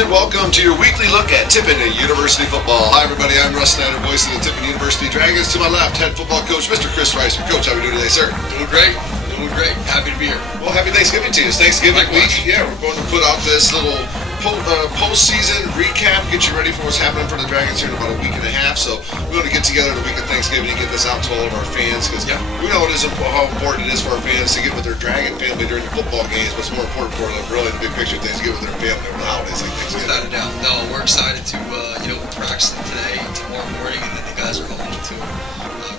and welcome to your weekly look at Tiffin University football. Hi everybody, I'm Snyder, voice of the Tiffin University Dragons. To my left, head football coach, Mr. Cris Reisert. Coach, how are we doing today, sir? Doing great. Happy to be here. Well, happy Thanksgiving to you. It's Thanksgiving week. Yeah, we're going to put out this little postseason recap, get you ready for what's happening for the Dragons here in about a week and a half. So we're going to get together the week of Thanksgiving and get this out to all of our fans, because we know how important it is for our fans to get with their Dragon family during the football games. What's more important for them, really, the big picture things, to get with their family over the holidays like Thanksgiving. Without a doubt. No, we're excited to practice today, tomorrow morning, and then the guys are home to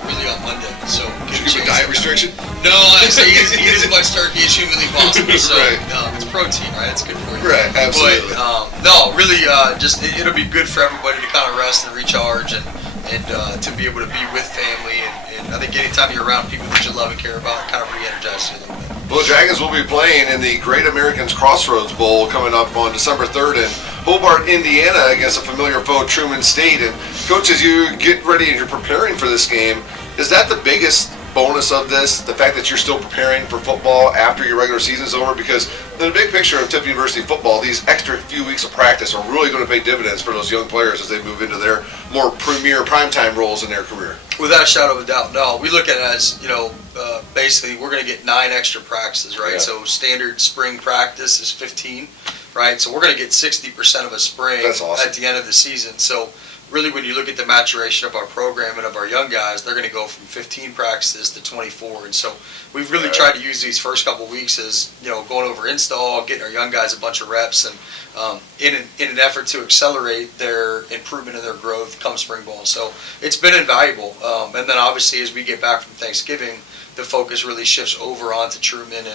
really on Monday. So did you give a diet restriction? No, I say eat as much turkey as humanly possible. So right. It's protein, right? It's good for you. Right, absolutely. But really, it'll be good for everybody to kind of rest and recharge, and to be able to be with family, and I think anytime you're around people that you love and care about, it kind of re-energizes you a little bit. Well, the Dragons will be playing in the Great American Crossroads Bowl coming up on December 3rd in Hobart, Indiana, against a familiar foe, Truman State. And coach, as you get ready and you're preparing for this game, is that the biggest bonus of this, the fact that you're still preparing for football after your regular season's over? Because in the big picture of Tiffin University football, these extra few weeks of practice are really going to pay dividends for those young players as they move into their more premier primetime roles in their career. Without a shadow of a doubt, no. We look at it as, basically we're going to get 9 extra practices, right? Yeah. So standard spring practice is 15, right? So we're going to get 60% of a spring. That's awesome. At the end of the season. So really, when you look at the maturation of our program and of our young guys, they're going to go from 15 practices to 24. And so we've really tried to use these first couple of weeks as, going over install, getting our young guys a bunch of reps, and in an effort to accelerate their improvement and their growth come spring ball. So it's been invaluable. And then obviously as we get back from Thanksgiving, the focus really shifts over onto Truman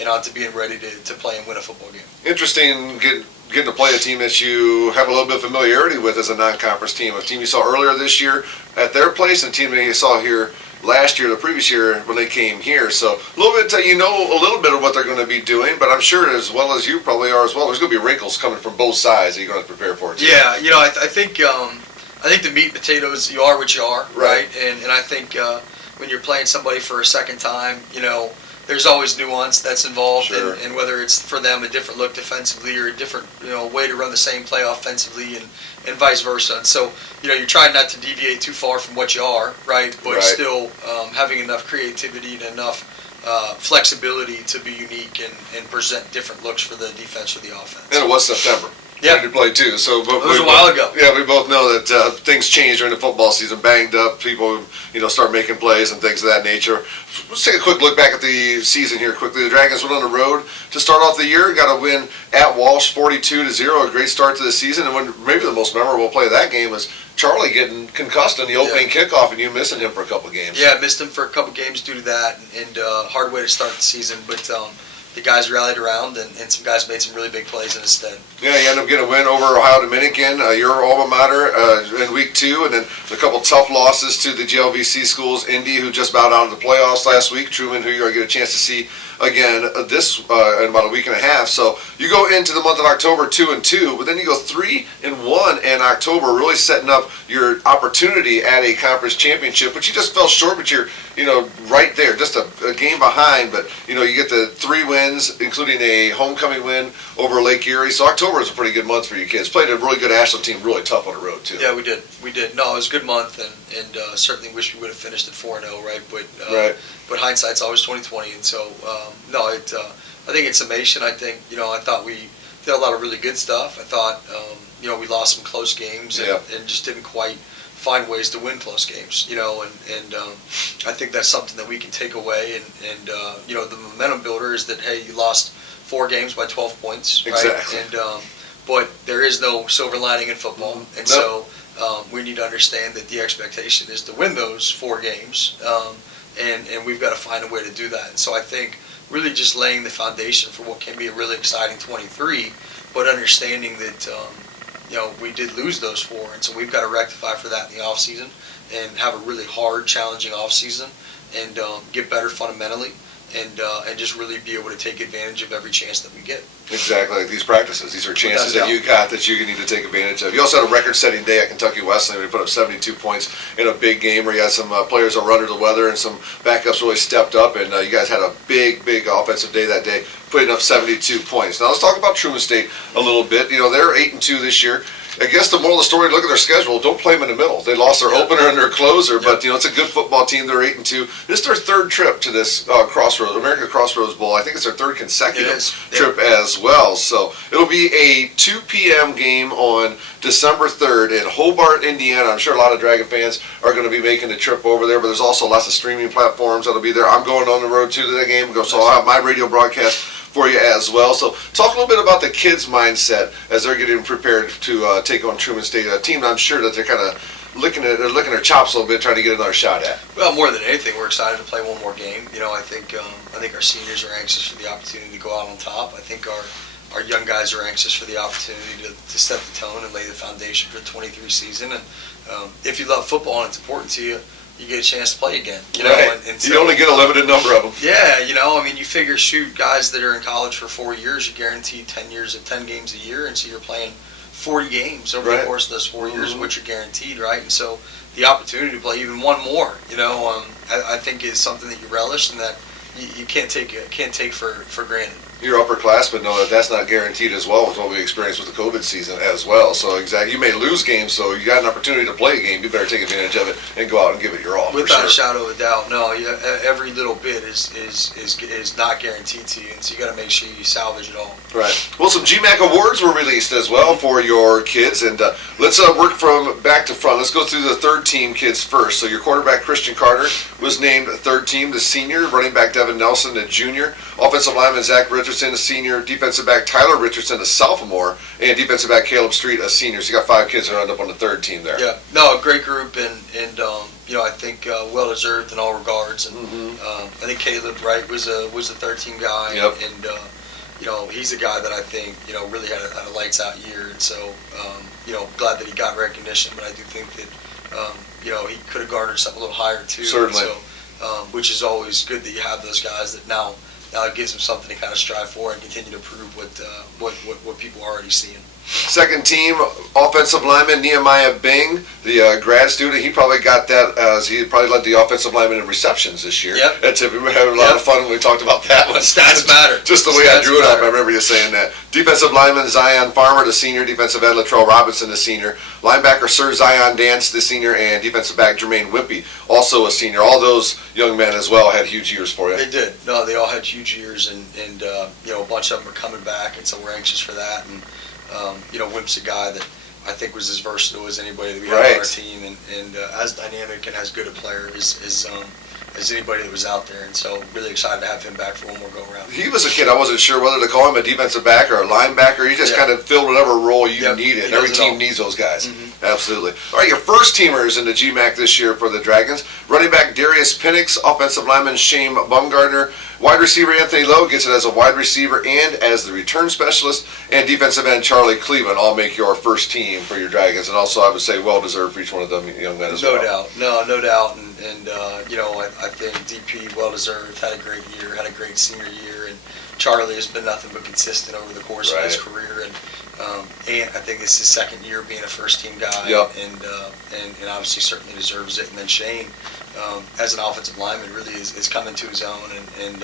and onto being ready to play and win a football game. Interesting getting to play a team that you have a little bit of familiarity with as a non-conference team. A team you saw earlier this year at their place, and a team that you saw here last year, the previous year when they came here. So a little bit, a little bit of what they're going to be doing, but I'm sure as well as you probably are as well, there's going to be wrinkles coming from both sides that you're going to prepare for too. Yeah, I think the meat and potatoes, you are what you are, right? And I think when you're playing somebody for a second time, there's always nuance that's involved, Sure. and whether it's for them a different look defensively or a different way to run the same play offensively, and vice versa. And so you're trying not to deviate too far from what you are, right? But still having enough creativity and enough flexibility to be unique and present different looks for the defense or the offense. And it was September. Yeah, to play too. So, but it was a while ago. Yeah, we both know that things change during the football season. Banged up, people start making plays and things of that nature. Let's take a quick look back at the season here quickly. The Dragons went on the road to start off the year. Got a win at Walsh, 42-0. A great start to the season. And maybe the most memorable play of that game was Charlie getting concussed in the opening kickoff, and you missing him for a couple of games. Yeah, missed him for a couple games due to that, and hard way to start the season, but. The guys rallied around, and some guys made some really big plays in his stead. Yeah, you end up getting a win over Ohio Dominican, your alma mater, in week 2, and then a couple tough losses to the GLVC schools, Indy, who just bowed out of the playoffs last week, Truman, who you're going to get a chance to see again in about a week and a half. So you go into the month of October 2-2, but then you go 3-1 in October, really setting up your opportunity at a conference championship, which you just fell short, but you're right there, just a game behind. But you get the 3 wins, including a homecoming win over Lake Erie. So October is a pretty good month for you kids. Played a really good Ashland team, really tough on the road too. Yeah, we did. No, it was a good month, and certainly wish we would have finished at 4-0, right? But hindsight's always 20/20, and so I think in summation, I thought we did a lot of really good stuff. I thought we lost some close games and just didn't quite find ways to win close games, and I think that's something that we can take away, and the momentum builder is that, hey, you lost 4 games by 12 points, right? Exactly. And but there is no silver lining in football, and so we need to understand that the expectation is to win those 4 games, and we've got to find a way to do that. And so I think really just laying the foundation for what can be a really exciting 23, but understanding that we did lose those 4, and so we've got to rectify for that in the off season and have a really hard, challenging off season, and get better fundamentally, and just really be able to take advantage of every chance that we get. Exactly, like these practices. These are chances that you got that you need to take advantage of. You also had a record-setting day at Kentucky Wesleyan where you put up 72 points in a big game where you had some players that were under the weather and some backups really stepped up, and you guys had a big offensive day that day, putting up 72 points. Now let's talk about Truman State a little bit. You know, they're 8-2 this year. I guess the moral of the story, look at their schedule, don't play them in the middle. They lost their opener and their closer, but it's a good football team. They're 8-2. This is their third trip to this American Crossroads Bowl. I think it's their third consecutive trip as well. So it'll be a 2 p.m. game on December 3rd in Hobart, Indiana. I'm sure a lot of Dragon fans are going to be making the trip over there, but there's also lots of streaming platforms that'll be there. I'm going on the road to that game, so I'll have my radio broadcast for you as well. So talk a little bit about the kids' mindset as they're getting prepared to take on Truman State, a team I'm sure that they're kind of licking their chops a little bit, trying to get another shot at. Well, more than anything, we're excited to play one more game. I think our seniors are anxious for the opportunity to go out on top. I think our young guys are anxious for the opportunity to set the tone and lay the foundation for the 23 season. And if you love football and it's important to you, you get a chance to play again. And so, you only get a limited number of them. Yeah, you figure, guys that are in college for 4 years, you're guaranteed 10 games a year, and so you're playing 40 games over the course of those 4 years, which are guaranteed, right? And so the opportunity to play even one more, I think is something that you relish and that you can't take for granted. You're upperclassmen know that that's not guaranteed as well with what we experienced with the COVID season as well. So exactly, you may lose games, so you got an opportunity to play a game. You better take advantage of it and go out and give it your all. Without a shadow of a doubt, no. Every little bit is not guaranteed to you, and so you got to make sure you salvage it all. Right. Well, some GMAC awards were released as well for your kids, and let's work from back to front. Let's go through the third team kids first. So your quarterback Christian Carter was named third team, the senior. Running back Devin Nelson, the junior. Offensive lineman Zach Richardson, a senior. Defensive back Tyler Richardson, a sophomore, and defensive back Caleb Street, a senior. So you got 5 kids that end up on the third team there. Yeah, no, a great group, and I think well deserved in all regards. And I think Caleb Wright was a third team guy, and he's a guy that I think really had a lights out year, and so glad that he got recognition. But I do think that he could have garnered something a little higher too. Certainly. So, which is always good that you have those guys that now it gives them something to kind of strive for and continue to prove what people are already seeing. Second team, offensive lineman Nehemiah Bing, the grad student. He probably got that as he probably led the offensive lineman in receptions this year. Yep. At Tiffin. We had a lot of fun when we talked about that one. Stats matter. Just the way I drew it up, I remember you saying that. Defensive lineman Zion Farmer, the senior. Defensive end Latrell Robinson, the senior. Linebacker Sir Zion Dance, the senior, and defensive back Jermaine Wimpy, also a senior. All those young men as well had huge years for you. They did. No, they all had huge years, and a bunch of them are coming back, and so we're anxious for that. And Wimp's a guy that I think was as versatile as anybody that we had on our team, and as dynamic and as good a player as anybody that was out there. And so really excited to have him back for one more go around. He was a kid, I wasn't sure whether to call him a defensive back or a linebacker. He just kind of filled whatever role you needed. Every team needs those guys. Mm-hmm. Absolutely. All right, your first teamers in the GMAC this year for the Dragons. Running back Darius Penix, offensive lineman Shane Bumgardner, wide receiver Anthony Lowe gets it as a wide receiver and as the return specialist, and defensive end Charlie Cleveland all make your first team for your Dragons, and also I would say well-deserved for each one of them young men as well. No doubt. And I think DP well-deserved, had a great year, had a great senior year, and Charlie has been nothing but consistent over the course of his career, and I think it's his second year being a first-team guy, and obviously certainly deserves it. And then Shane, as an offensive lineman, really is coming to his own, and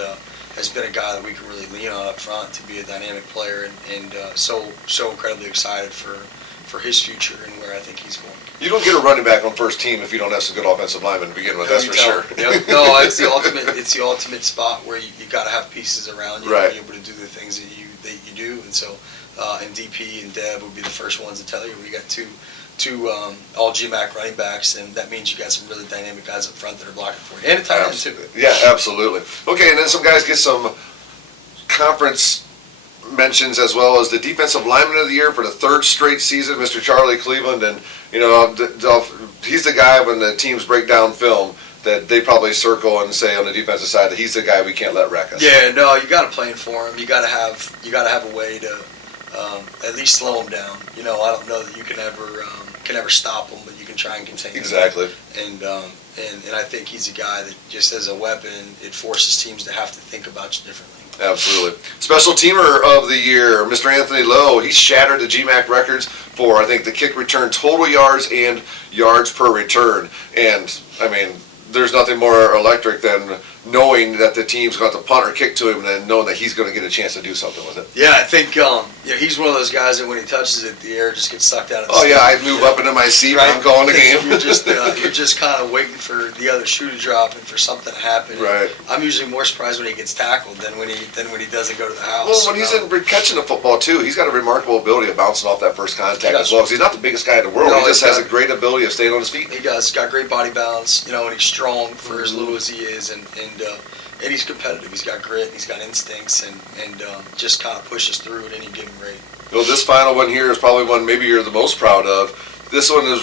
has been a guy that we can really lean on up front to be a dynamic player, and so incredibly excited for his future and where I think he's going. You don't get a running back on first team if you don't have some good offensive linemen to begin with. That's for sure. Yep. No, it's the ultimate spot where you got to have pieces around you to be able to do the things that you do, and so and DP and Deb would be the first ones to tell you we got two all GMAC running backs, and that means you got some really dynamic guys up front that are blocking for you, and a tight end too. Yeah, absolutely. Okay, and then some guys get some conference mentions as well as the defensive lineman of the year for the third straight season, Mr. Charlie Cleveland, and he's the guy when the teams break down film that they probably circle and say on the defensive side that he's the guy we can't let wreck us. Yeah, no, you got to play for him. You got to have a way to at least slow them down. You know, I don't know that you can ever stop them, but you can try and contain them. Exactly. And I think he's a guy that just as a weapon, it forces teams to have to think about you differently. Absolutely. Special teamer of the year, Mr. Anthony Lowe. He shattered the GMAC records for, I think, the kick return total yards and yards per return. And, I mean, there's nothing more electric than knowing that the team's got to punt or kick to him and then knowing that he's going to get a chance to do something with it. Yeah, I think he's one of those guys that when he touches it, the air just gets sucked out of his Oh, yeah, I move up into my seat when I'm calling the game. You're just kind of waiting for the other shoe to drop and for something to happen. Right. I'm usually more surprised when he gets tackled than when he doesn't go to the house. Well, when he's catching the football, too, he's got a remarkable ability of bouncing off that first contact as well. Because he's not the biggest guy in the world. No, he just has a great ability of staying on his feet. He does. He's got great body balance, and he's strong for as little as he is, and he's competitive. He's got grit. He's got instincts, and just kind of pushes through at any given rate. Well, this final one here is probably one maybe you're the most proud of. This one is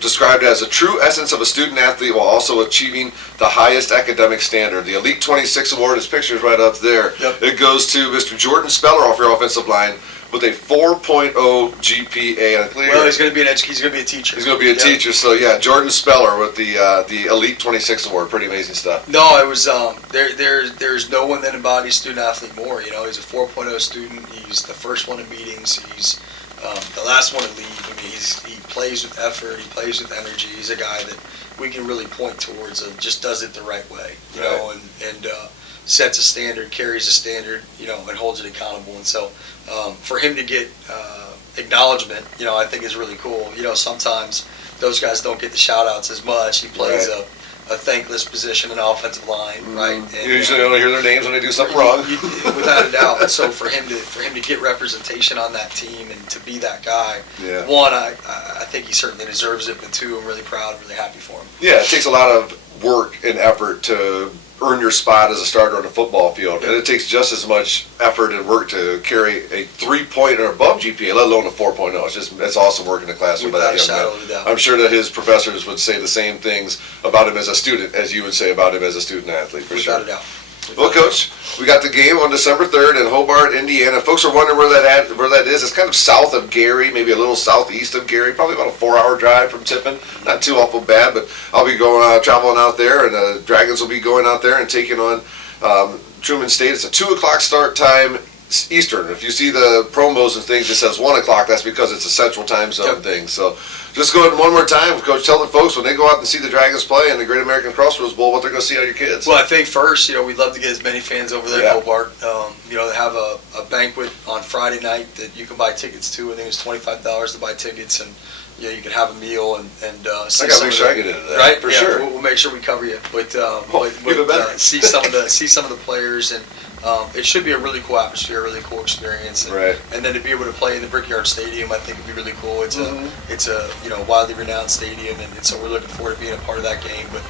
described as a true essence of a student athlete while also achieving the highest academic standard. The Elite 26 award, his picture's right up there. Yep. It goes to Mr. Jordan Speller off your offensive line with a 4.0 GPA. Well, he's going to be a teacher. He's going to be a teacher. So yeah, Jordan Speller with the Elite 26 award. Pretty amazing stuff. No, it was there's no one that embodies student athlete more. He's a 4.0 student. He's the first one in meetings. He's the last one to leave. I mean, he plays with effort. He plays with energy. He's a guy that we can really point towards and just does it the right way. You know, and sets a standard, carries a standard, and holds it accountable. And so for him to get acknowledgement, I think is really cool. Sometimes those guys don't get the shout outs as much. He plays a thankless position in the offensive line, right? And, you usually only hear their names when they do something wrong. Without a doubt. And so for him to get representation on that team and to be that guy, one, I think he certainly deserves it, but two, I'm really proud, really happy for him. Yeah, it takes a lot of work and effort to earn your spot as a starter on the football field. And it takes just as much effort and work to carry a 3-point or above GPA, let alone a 4.0. It's awesome work in the classroom by that young man. I'm sure that his professors would say the same things about him as a student as you would say about him as a student athlete, for sure. Without a doubt. Well, Coach, we got the game on December 3rd in Hobart, Indiana. Folks are wondering where that is. It's kind of south of Gary, maybe a little southeast of Gary, probably about a 4-hour drive from Tiffin. Not too awful bad, but I'll be traveling out there, and the Dragons will be going out there and taking on Truman State. It's a 2 o'clock start time Eastern. If you see the promos and things, it says 1 o'clock. That's because it's a Central Time Zone thing. So just go ahead one more time, Coach. Tell the folks when they go out and see the Dragons play in the Great American Crossroads Bowl, what they're going to see out of your kids. Well, I think first, we'd love to get as many fans over there in Hobart. They have a banquet on Friday night that you can buy tickets to. I think it's $25 to buy tickets, and you can have a meal and see I got to make sure I get into that. Right, for sure. We'll make sure we cover you. But see some of the players, and it should be a really cool atmosphere, a really cool experience. And then to be able to play in the Brickyard Stadium, I think would be really cool. It's a widely renowned stadium, and so we're looking forward to being a part of that game. But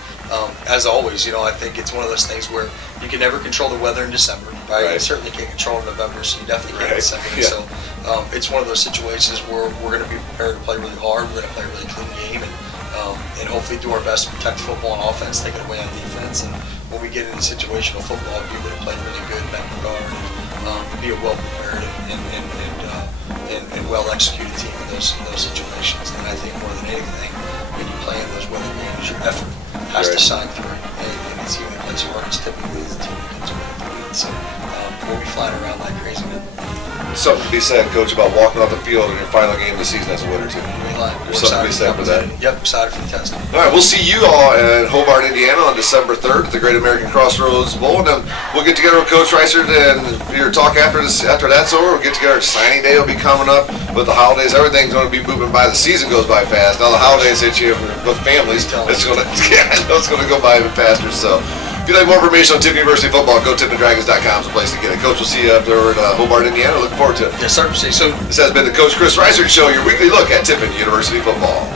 as always, I think it's one of those things where you can never control the weather in December, right? You certainly can't control it in November, so you definitely can't in December. So it's one of those situations where we're going to be prepared to play really hard. We're going to play a really clean game, and hopefully do our best to protect football on offense, take it away on defense. And when we get into situational football, be able to play really good in that regard, and be a well-prepared and well-executed team in those situations. And I think more than anything, when you play in those weather games, your effort has to shine through. And the team that plays hardest typically is the team that comes away with the win. So we'll be flying around like crazy, man. Something to be said, Coach, about walking off the field in your final game of the season as a winner, too. There's something to be said for that. Yep, excited for the test. All right, we'll see you all in Hobart, Indiana on December 3rd at the Great American Crossroads Bowl. And then we'll get together with Coach Reisert and your talk after that's over. We'll get together. Signing day will be coming up with the holidays. Everything's going to be moving by. The season goes by fast. Now the holidays hit you with families. It's going to go by even faster. So if you'd like more information on Tiffin University football, go to TiffinDragons.com is the place to get it. Coach, we'll see you up there at Hobart, Indiana. Looking forward to it. Yes, sir. See you soon. This has been the Coach Cris Reisert Show, your weekly look at Tiffin University football.